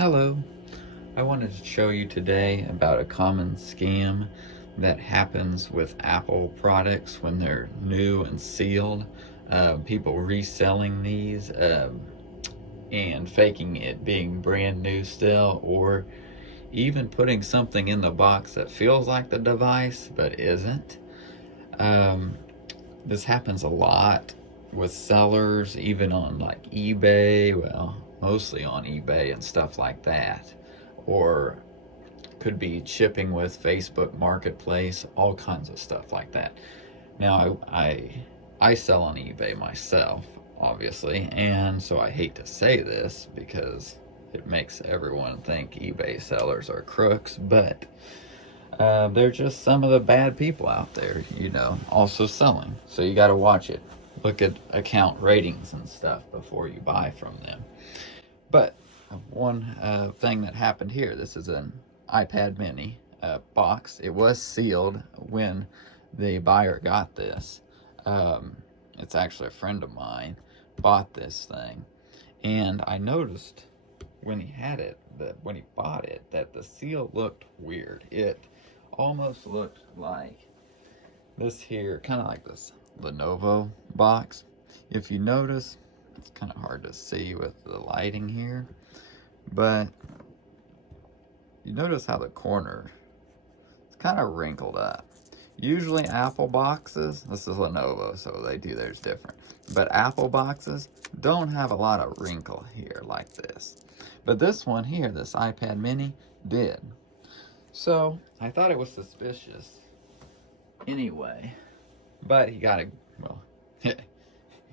Hello, I wanted to show you today about a common scam that happens with Apple products when they're new and sealed. People reselling these and faking it being brand new still, or even putting something in the box that feels like the device but isn't. Um, this happens a lot with sellers, even on like eBay, well, mostly on eBay and stuff like that, or could be shipping with Facebook Marketplace, all kinds of stuff like that. Now, I sell on eBay myself, obviously, and so I hate to say this because it makes everyone think eBay sellers are crooks, but they're just some of the bad people out there, also selling. So you got to watch it. Look at account ratings and stuff before you buy from them. But one thing that happened here, this is an iPad mini box. It was sealed when the buyer got this. It's actually a friend of mine bought this thing. And I noticed when he had it, that when he bought it, that the seal looked weird. It almost looked like this here, kind of like this Lenovo box. If you notice, it's kind of hard to see with the lighting here, but you notice how the corner is kind of wrinkled up. Usually Apple boxes, this is Lenovo, so they do theirs different, but Apple boxes don't have a lot of wrinkle here like this. But this one here, this iPad mini, did. So I thought it was suspicious anyway, but he got well,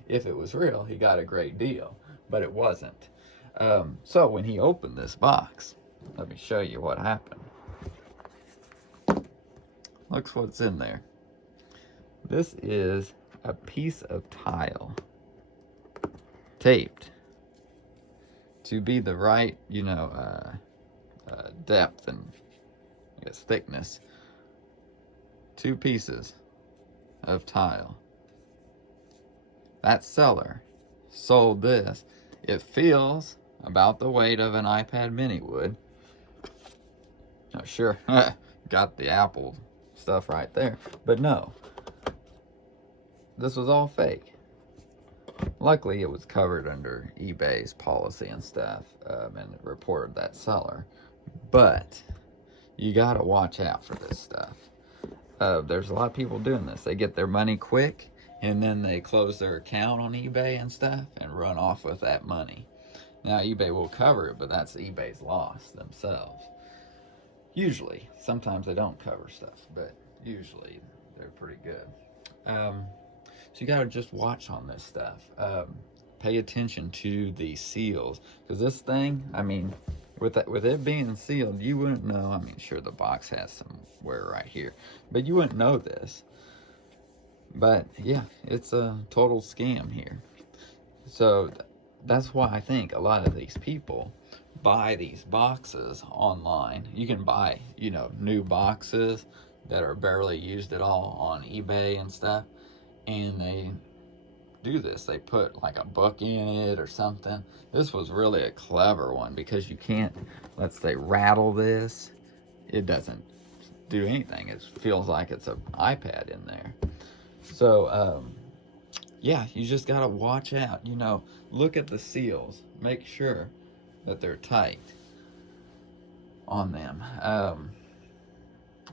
if it was real, he got a great deal, but it wasn't. So when he opened this box, let me show you what happened. Looks what's in there. This is a piece of tile taped to be the right, depth and I guess thickness. 2 pieces of tile. That seller sold this. It feels about the weight of an iPad mini would. Oh, sure, got the Apple stuff right there, but no, this was all fake. Luckily, it was covered under eBay's policy and stuff, and it reported that seller. But you gotta watch out for this stuff. There's a lot of people doing this. They get their money quick, and then they close their account on eBay and stuff and run off with that money. Now, eBay will cover it, but that's eBay's loss themselves. Usually. Sometimes they don't cover stuff, but usually they're pretty good. So you gotta just watch on this stuff. Pay attention to the seals, because this thing, I mean, with it being sealed, you wouldn't know. I mean, sure, the box has some wear right here, but you wouldn't know this. But yeah, it's a total scam here. So that's why I think a lot of these people buy these boxes online. You can buy, new boxes that are barely used at all on eBay and stuff, and they do this. They put like a book in it or something. This was really a clever one because you can't, let's say, rattle this. It doesn't do anything. It feels like it's an iPad in there. So yeah, you just gotta watch out. Look at the seals. Make sure that they're tight on them.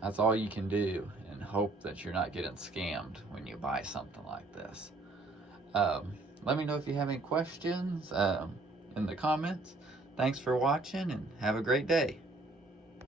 That's all you can do, and hope that you're not getting scammed when you buy something like this. Let me know if you have any questions in the comments. Thanks for watching, and have a great day.